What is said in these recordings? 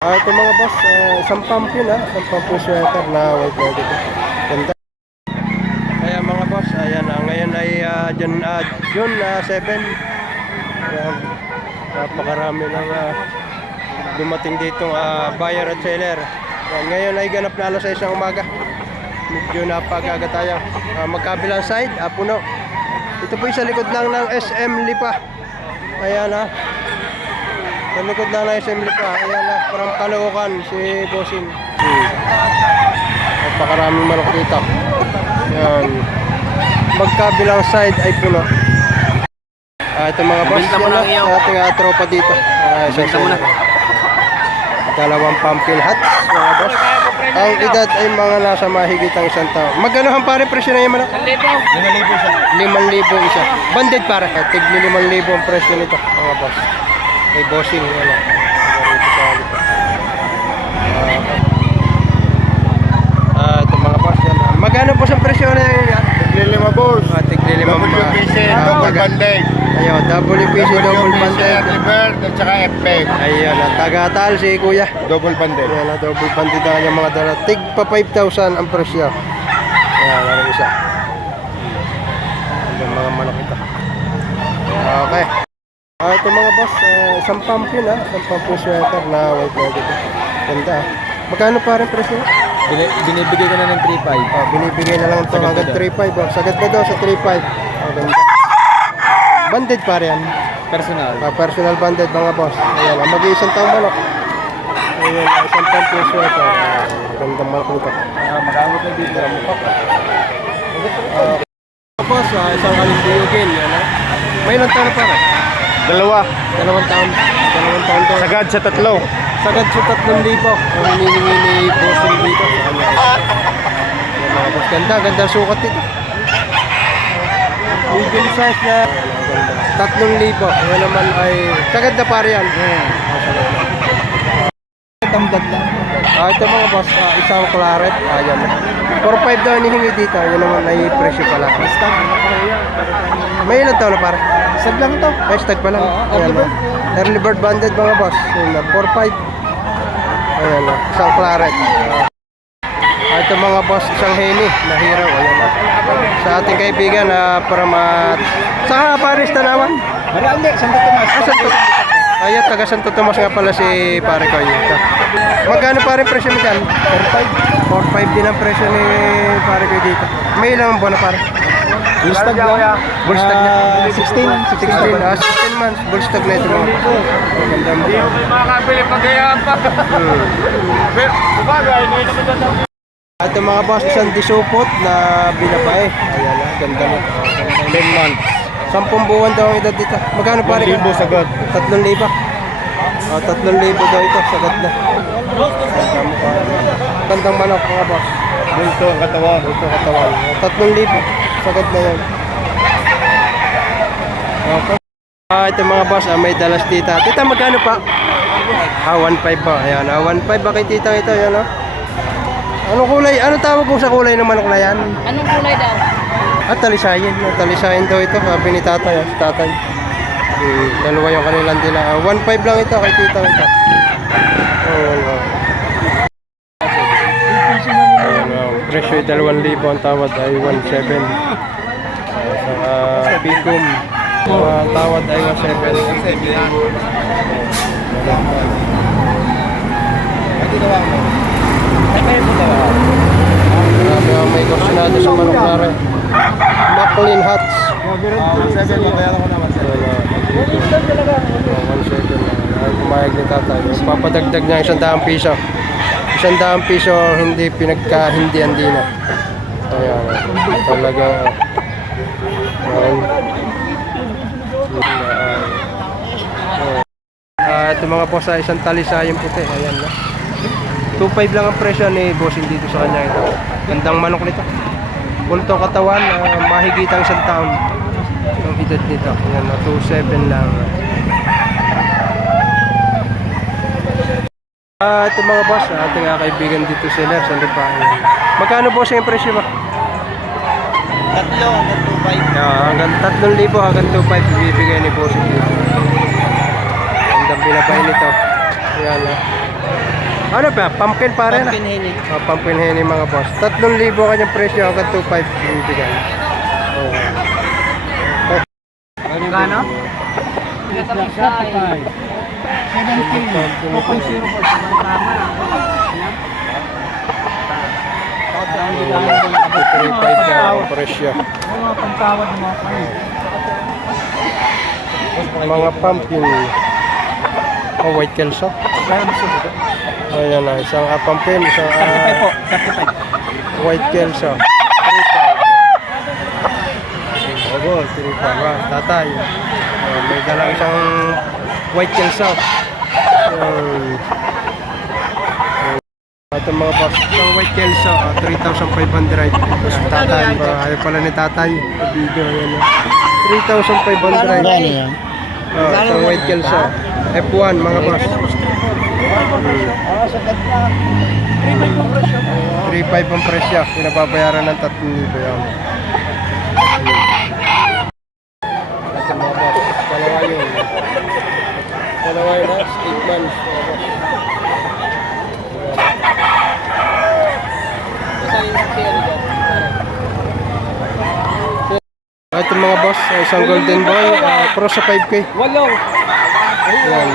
Ah, ito mga boss, uh, isang pump yun ah, isang pump yung sweater na white dito. Ganda. Kaya mga boss, ayan ah, ngayon ay ah, June, ah, June ah, 7. Ayan, napakarami ng ah, dumating dito ah, buyer at seller. Ayan, ngayon ay ganap na alas 6 ng umaga. Medyo napagaga tayo. Ah, magkabilang side, ah, puno. Ito po sa likod lang ng SM Lipa. Ayan ah. Sa likod lang ng SM Lipa. Ayan ah, parang Caloocan si Bossing. Hmm. Napakaraming manok dito. Ayan. Magkabilang side ay puno. Ah, ito mga boss, Benta mo yan lang ah, iyaw. sa ating ah, tropa dito. Ah, isa Benta mo na. Dalawang pumpkin hats, mga boss. Ang edad ay mga nasa mahigit ang isang taon. Magkano ang pare presyo na yung manok? 5,000 siya. 5,000 isa. Banded para. At tigli 5,000 ang presyo nito, mga boss. May bossing. Ano. Ah, ito mga boss. Yan. ah. Magkano po sa presyo na yan? Tigli lima boss. Ah, tigli 5 WPC, double bandage. Ayun, WPC double banded. Revert, at saka FPEG. Ayun, ah, tagatal si kuya. Double bandage. Ayan, ah, double banded ang kanyang mga dala. Tig pa 5,000 ang presyo. Ayan, ano isa. Ang mga manok ito. Okay. Ah, ito mga boss, ah, isang pump yun ah. Isang pump yung sweater na white dito. Ganda ah. Magkano pa rin presyo? Binibigay ko na ng 3,500. Ah, binibigay na lang ito Sagad hanggang na daw. 3.5 oh. Sagad na daw sa 3.5. Ah, ganda. Banded pa rin. Personal. Ah, personal banded mga boss. Ayan, ah, mag-iisang taong manok. Ayan, ah, isang pump yung sweater. Ah, Gandang manok nito. Ah, Magamit na dito. Tapos, ah, isang kalindiyugin, yan ah. May ilang taon na para? Dalawa. Dalawang taon. Dalawang taon to. Sagad sa tatlo. Sagad sa tatlong libo. Ang hinihingi ni Bossing dito. Yan mga boss. Ganda, ganda ang sukat dito. Medium size na. Tatlong libo. Yan naman ay sagad na pare yan. Tamdad lang. Ah, ito mga boss, ah, isang claret. Ayan. 4.5 daw hinihingi dito. Yan naman ay presyo pala. May ilang taon na pare? Sag lang to. Hashtag pa lang. Oo, Ayan, oh. Early bird banded mga boss. Yun na, 4-5. Ayan o. Isang claret. Ah, ito mga boss, isang heni na hero. Ayan o. Sa ating kaibigan na para ma... Sa Paris Tanawan. Marami, Santo Tomas. Ah, Santo... Ayan, taga Santo Tomas nga pala si pare ko ito. Magkano pare presyo mo dyan? 4-5. 4-5 din ang presyo ni pare ko dito. May ilang buwan na pare? Bullstag lang. Bullstag na. Ah, 16. 16, ah, 16 months. Bullstag na ito mga boss. Maganda mo. makakabili pa kaya pa. Sabagay, hindi naman dyan. At mga boss, isang disupot na binabay. Ayan na, ganda na. 10 months. Sampung buwan daw ang edad dito. Magkano pare? 1,000 sagad. Tatlong libo. Oh, tatlong libo daw ito, sagad na. Gandang manok mga boss. Dito ang katawan. Ito katawan. Oh, Tatlong libo. Sagad na yan. Okay. Ah, ito mga boss, ah, may dalas tita. Tita, magkano pa? Ah, 1.5 pa. Ayan, ah, 1.5 ba kay tita ito? Ayan, ah. Anong kulay? Ano tawag mo sa kulay ng manok na yan? Anong kulay daw? At talisayin. Ah, Talisayin daw ito. Sabi ni tatay. ah, Si tatay. Hmm, dalawa yung kanilang dila. Ah, 1.5 lang ito kay tita ito. Oh, ano. Ayan, ah, presyo ay 2,000 ang tawad ay 1.7. Ah, sa uh, Bicom, ang tawad ay 1.7. Grabe ang may kursinado sa manok na rin. Sir. Ay, pumayag ni tatay. Papadagdag niya isang daang piso. Isang daang piso hindi pinagka-hindi-andi na. Ayan. Talaga. Ayan. Ah, ito mga po sa isang talisayang puti. Ayan na. 2.5 lang ang presyo ni bossing dito sa kanya ito. Gandang manok nito. Bultong katawan, ah, mahigitang isang taon. Ang edad nito. Ayan na, 2.7 lang. Ah, ito mga boss, ating uh, kaibigan dito sila sa Lipa. Ayan. Magkano boss yung presyo ba? Tatlo, hanggang 2,500. Ah, hanggang 3,000 hanggang 2,500 bibigay ni boss. Ang dami na nito. Ayan na. Ano ba? Pumpkin pare na? Pumpkin henny. Oh, pumpkin henny mga boss. 3,000 kanyang presyo hanggang 2,500 bibigay. Oh. Gano? 75. 17. 2.0 3,500 ka ang presyo. Mga pantawad ng mga kayo. Mga pumpkin. Ayan na, isang uh, pumpkin, isang 35 uh, 35. white kelso. 3,500. Ogo, 3,500. Ah, tatay. Oh, may dalang isang white kelso. Ayan. Ito mga boss, isang white kelso, ah, 3,500. Tatay, ba, ayaw pala ni tatay. Video, ayan na. 3,500. yan? Oh, isang white kelso. F1 mga boss. Ah, sa ganda. 3.5 ang presyo. Pinababayaran ng 3,000 yan. Dalawa yun. Dalawa yun ha. 8 months. Ito mga boss, isang golden boy, uh, pro sa 5K. Walo. Yan.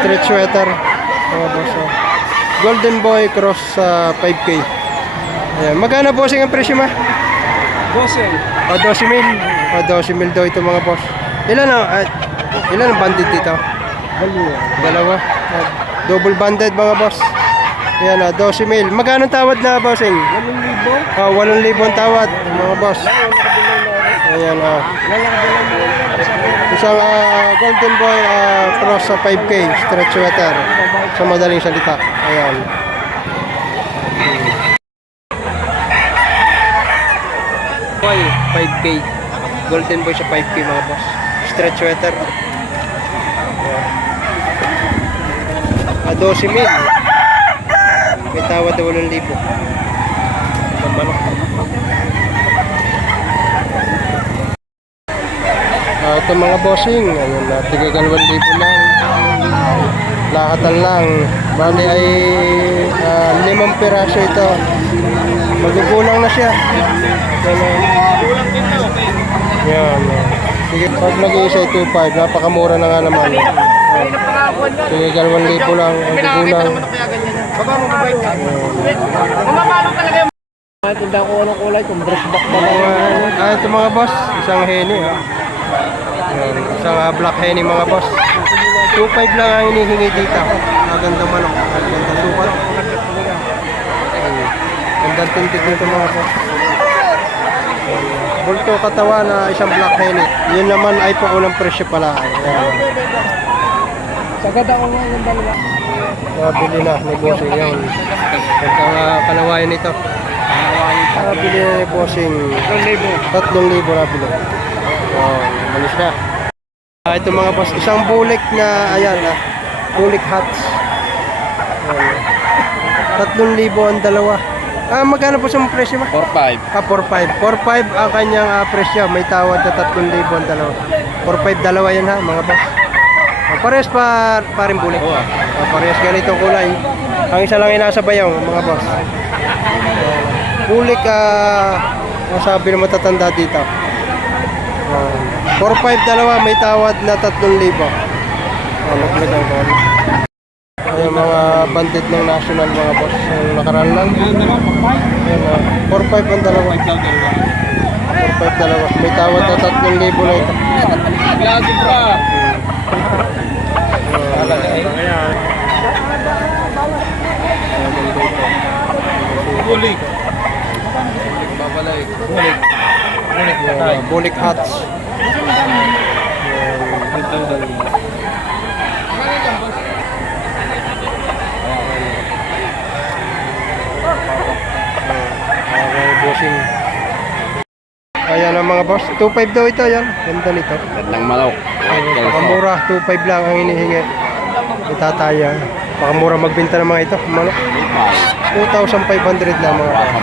Street sweater. Mga boss. oh. Golden boy cross sa 5K. Ayan. Magkano bossing ang presyo ma? Bosel. O 12 mil. O 12 mil daw ito mga boss. Ilan ang, ah, ilan ang banded dito? Dalawa. Ah, double banded mga boss. Ayan ah, 12 mil. Magkano tawad na bossing? 8,000. Ah, 8,000 ang tawad mga boss. Ayan ah. Isang ah, golden boy ah, cross sa 5K stretch sweater sa madaling salita. Ayan. Boy, 5K. Golden boy sa 5K mga boss. Stretch sweater. Ah, 12 mil. May tawad na 8,000. Ang manok. Ah, ito mga bossing, ayun na, tigagalwan libo lang. Lahatan lang. Bali ay ah, limang piraso ito. Magugulang na siya. Yan, ah. Yan. ah. Sige, pag nag-iisa ay 2.5, napakamura na nga naman. Ah. Sige, galwan libo lang. Ang gugulang. Tinda ko anong kulay kung brush back ba Mga, ah, ito mga boss, isang henny ha. Yan, isang ah, black henny mga boss. 2.5 lang ang hinihingi dito. Maganda manok. Maganda sukat. Gandang tintig nito mga boss. Bulto katawa na isang black henny. Yun naman ay paunang presyo pala. Yan. Sagad ako nga yung dalawa. Nabili na ni bossing yun. Ito ang uh, kalawayan nito. Nabili na ni bossing. 3,000 nabili. Oh, malis na. Ah, ito mga boss, isang bulik na, ayan ah, bulik hats. Ayan. 3,000 ang dalawa. Ah, magkano po sa presyo ba? 4-5. Ah, 4,500. 4,500 ang kanyang ah, presyo. May tawad na 3,000 ang dalawa. 4,500 dalawa yan ha, mga boss. Ah, parehas pa, pa rin bulik. Ah, parehas ganito kulay. Ang isa lang yung nasa bayong, mga boss. Bulik, ah, nasabi na matatanda dito. Ah, 4,500 dalawa, may tawad na 3,000. Ah, naglagang ko. Ayan mga bandit ng national mga boss. Ang nakaraan lang. Ayan, ah, 4,500 ang dalawa. 4,500 dalawa. May tawad na 3,000 na ito. Klase pa. Kulik. Kulik Ayan, ah, bulik hats. Okay, bossing. Mga boss. 2.5 daw ito. Yan. Ganda nito. Gandang manok. Pakamura. 2.5 lang ang hinihingi. Itataya. Pakamura magbenta ng mga ito. Manok. 2,500 na mga boss.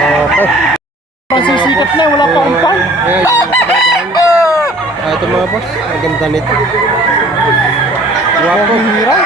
Okay. Pasisikat na, wala pa akong pan. Ayan, yung Ah, ito mga boss, ang ganda nito. Gwapo. Hira.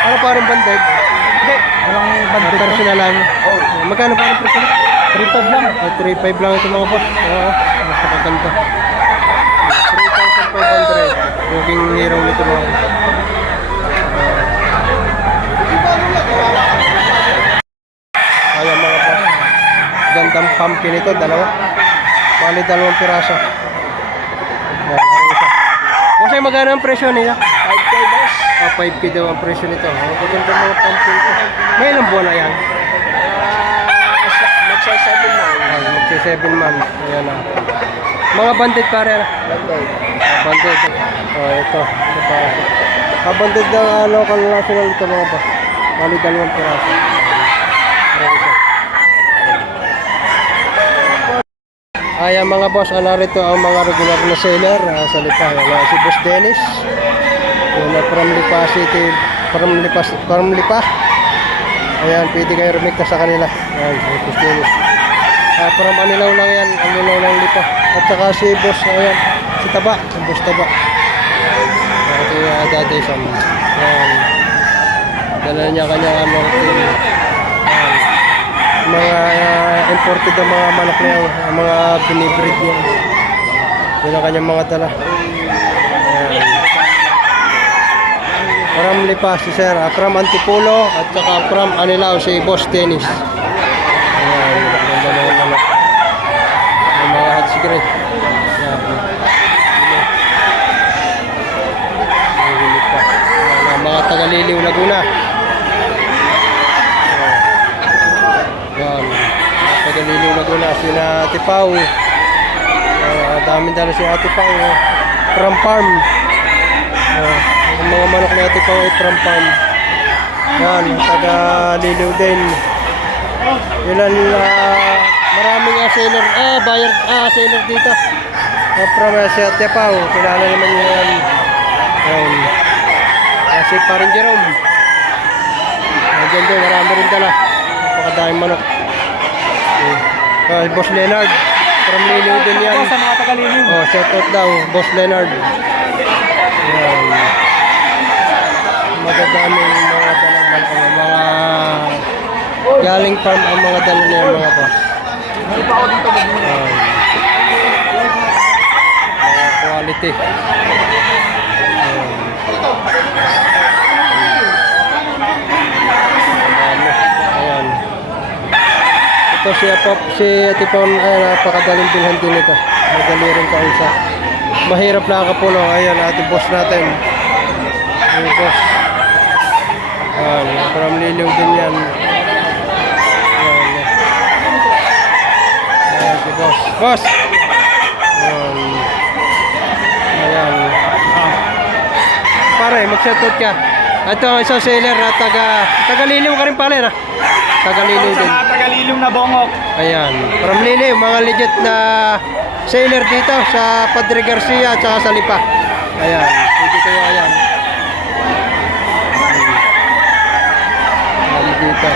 Ano pa rin banded? Hindi. Walang bandit. Personal lang. Magkano pa rin personal? 3.5 lang. Ah, 3.5 lang ito mga boss. Oo, mas maganda. 3,500. Yung king hero nito mga boss. Ayan mga boss. Gandang pumpkin ito, dalawa. Bali dalawang piraso. Ayan, isa. Ay magkano ang presyo niya? 5K boss. Ah, 5K daw ang presyo nito. Ang maganda mga pumpkin ito. May ilang buwan na yan? Magsa-7 na. Ah, magsi 7 man. Ayan na. Mga bandit pare. Bandit. Ah, bandit. Oh, ito. Ito pa. Ah, bandit na uh, local national ito mga boss. Bali dalawang piraso. Ayan mga boss, ah, narito ang mga regular na seller ah, sa Lipa. Ayan, ah, si Boss Dennis. Ayan, na from Lipa City. From Lipa, from Lipa. Ayan, pwede kayo rumigta sa kanila. Ayan, si Boss Dennis. Ah, from Anilaw lang yan, Anilaw lang Lipa. At saka si Boss, ayan, si Taba, si Boss Taba. Ito yung uh, dati sa Ayan. Dala niya kanyang ano, ayan, mga ah, imported ang mga manok na yan, ang mga binibreed yan. Yun ang kanyang mga dala. Ayan. From Lipa si Sir, ah, from Antipolo at saka from Anilao si Boss Dennis. Ayan, maganda na yung manok. Yung mga hot secret. Ayan. Ayan, Lipa. Ayan, ang mga tagaliliw Laguna. Ayan. Mga tagaliliw Laguna. Sina Ate Pau. Uh, dami dala si Ate oh. From farm. Uh, yung mga manok ni Ate Pau ay from farm. Yan, taga Liliw din. Ilan uh, maraming uh, seller, ah, buyer, ah, seller dito. Uh, from uh, si Ate Pau, kilala naman yan. Yan. Si Paring Jerome. Nandiyan din, marami rin dala. Napakadaming manok. Uh, Boss Leonard, from Liliw din yan. Ito sa mga tagaliliw. Oh, shout out daw, Boss Leonard. Yan. Magagaming mga dalang malaki, mga galing farm ang mga dala niya mga boss. Hindi pa ako dito. Mga quality. Yan. Ano, Ayan. Ito si Apop, si Tipon, ay napakadaling bilhan din ito. Madali rin kausap. Mahirap na kapulo. Ayan, ating boss natin. Yung boss. Ayan, from Liliw din yan. Ayan. Ayan, si boss. Boss! Ayan. Ayan. Pare, mag-shoutout ka. Ito ang isang seller na taga, taga Liliw ka rin pala na. Taga Liliw Sa din. mga tagaliliw na bongok. Ayan. From Liliw, mga legit na sailor dito sa Padre Garcia at sa Lipa. Ayan. Pwede kayo ayan. Ayan dito.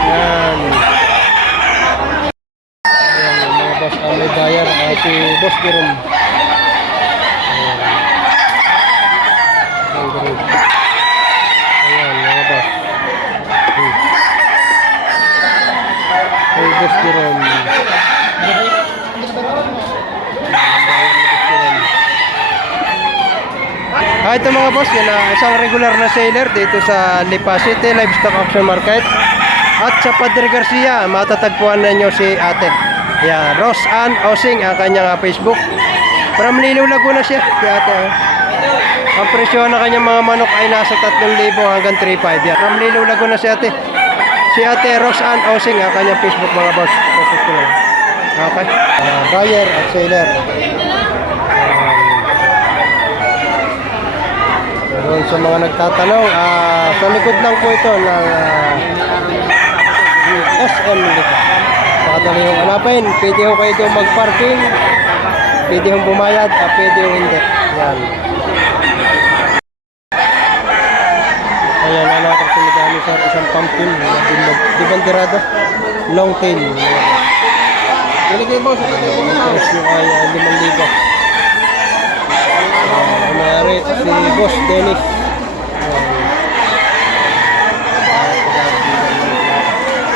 Ayan. Ayan, mga boss ang may bayar. Uh, si Boss Jerome. Ayan. Ayan, Jerome. Ayan, mga boss. Hmm. Hey, Boss Jerome. Ayan, ang bayar ni Boss Jerome. Ah, ito mga boss, yan na isang regular na seller dito sa Lipa City Livestock Auction Market. At sa Padre Garcia, matatagpuan ninyo si ate. Yan, Rose Ann Osing, ang kanyang ah, Facebook. From Liliw Laguna siya, si ate. ah. Ang presyo ng kanyang mga manok ay nasa 3,000 hanggang 3,500. Yan. From Liliw Laguna si ate. Si ate Rose Ann Osing, ang kanyang Facebook mga boss. Okay. Ah, buyer at seller. Doon sa mga nagtatanong, ah, sa likod lang po ito ng ah, SM Lipa. Pakadali yung hanapin. Pwede ho kayo doon mag-parking. Pwede yung bumayad, ah, pwede yung hindi. Yan. Ayan, anak ko sinigami sa isang pumpkin. Di banderado. Long tail. Bili kayo boss. Ang presyo ay ah, 5,000. Boss Dennis.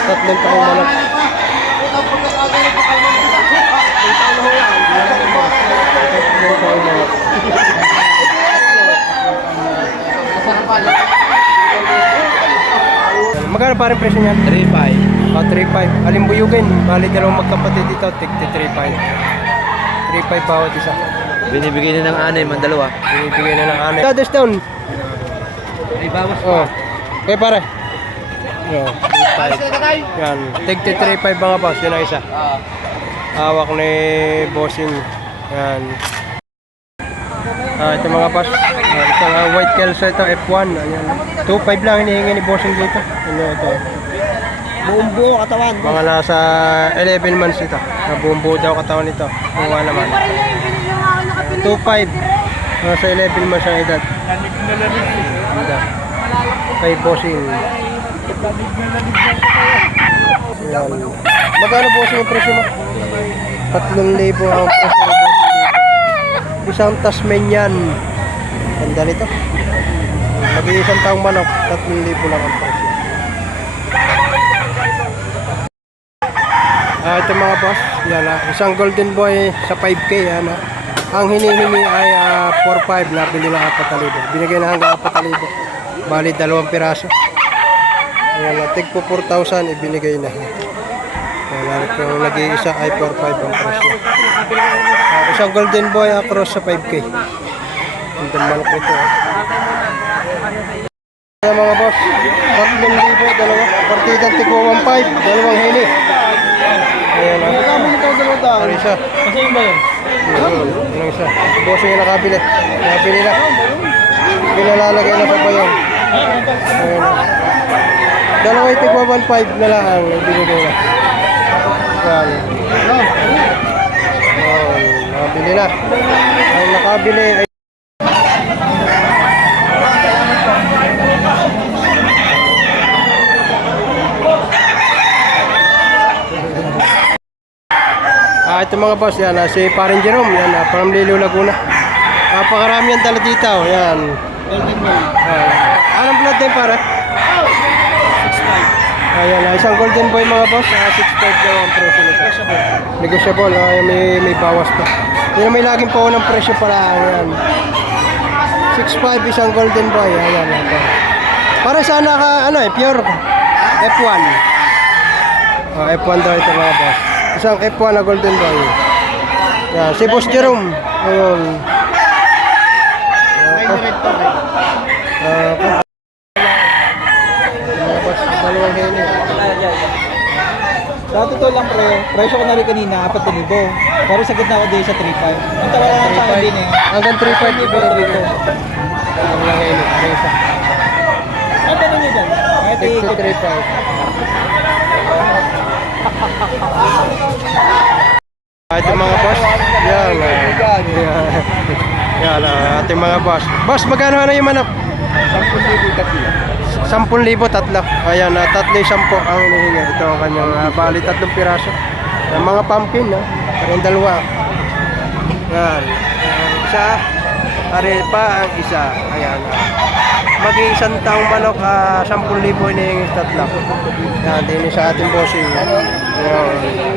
Tatlong taong manok. Tatlong taong manok. Magkano pa rin presyo niyan? 3.5. Oh, 3.5. Alimbuyugin. Bali dalawang magkapatid dito. Tigti 3.5. 3.5 bawat isa. Binibigay na ng anay, man dalawa. Binibigay na ng anay. Dados down. Ay, bawas Oh. Okay pare. 3.5. Yan. Tigti 3.5 mga boss. Yun ang isa. Hawak ni bossing. Yan. Ah, ito mga boss. Ah, isang ah, white kelso ito, F1. Ayan. 2.5 lang hinihingi ni bossing dito. Ano ito? Buong buo katawan. Mga nasa 11 months ito. Buong buo daw katawan nito. Kuha naman. 2.5. Nasa 11 months ang edad. Ganda. Kay bossing. Yan. Magkano bossing ang presyo mo? 3,000 ang presyo ni bossing dito. Isang Tasmanian. Ganda nito. Mag-iisang taong manok, 3,000 lang ang presyo. Ah, ito mga boss, yan ah. Isang golden boy sa 5K, yan ah. Ang hinihingi ay ah, 4-5, nabili lang 4,000. Binigay na hanggang 4,000. Bali, dalawang piraso. Ayan, ah, tig po 4,000, ibinigay na. Ayan, ah, kung nag-iisa ay 4-5 ang presyo. Ah, isang golden boy across sa 5K. Ang manok ito. ah. Kaya mga boss, 3,000, dalawa. Partidang tig 1,500, dalawang hini. Ayan ah. Ano isa? Kasi yun ba yun? Yun, yun isa. Boso yung nakabili. Nakabili na. Pinalalagay na sa bayong. Ayan. Dalawa yung tigwa 1.5 na lang ang binigay na. Yan. Oh, nakabili na. Ang nakabili Ah, ito mga boss, yan, ah, si Parin Jerome, yan, ah, from Lilo Laguna. Napakarami ang dala dito, yan. Ah, anong blood din para? 6'5". Ayan, ah, isang golden boy mga boss, ah, 6'5 daw ang presyo nito. Negotiable, ah, may, may bawas pa. Yan may laging pa ng presyo pala, ayan. 6'5 isang golden boy, ayan. ah, para. Sana ka, ano eh, pure F1. Ah, F1 daw ito mga boss isang F1 na golden boy. Yan, si Boss Jerome. Ayun. Uh, uh, dalawang heli. Sa totoo lang pre, presyo ko na rin kanina, 4,000. Pero sa gitna ko din sa 3,500. Ang tawa lang sa akin din eh. Hanggang 3,500 ko dito. Dalawang heli, presyo. Ano tanong nyo dyan? 3,500. Ah, ating mga boss. Boss, magkano na yung manok? 10,000 tatlo. Ayan, uh, tatlo yung sampo ang hinihingi. Ito ang kanyang uh, bali tatlong piraso. Ang mga pumpkin, no? Parang dalawa. Yan. Ang isa. Pare pa ang isa. Ayan. Uh, Mag-iisang taong manok, uh, 10,000 hinihingi tatlo. Yan, din sa ating bossing. Ayan.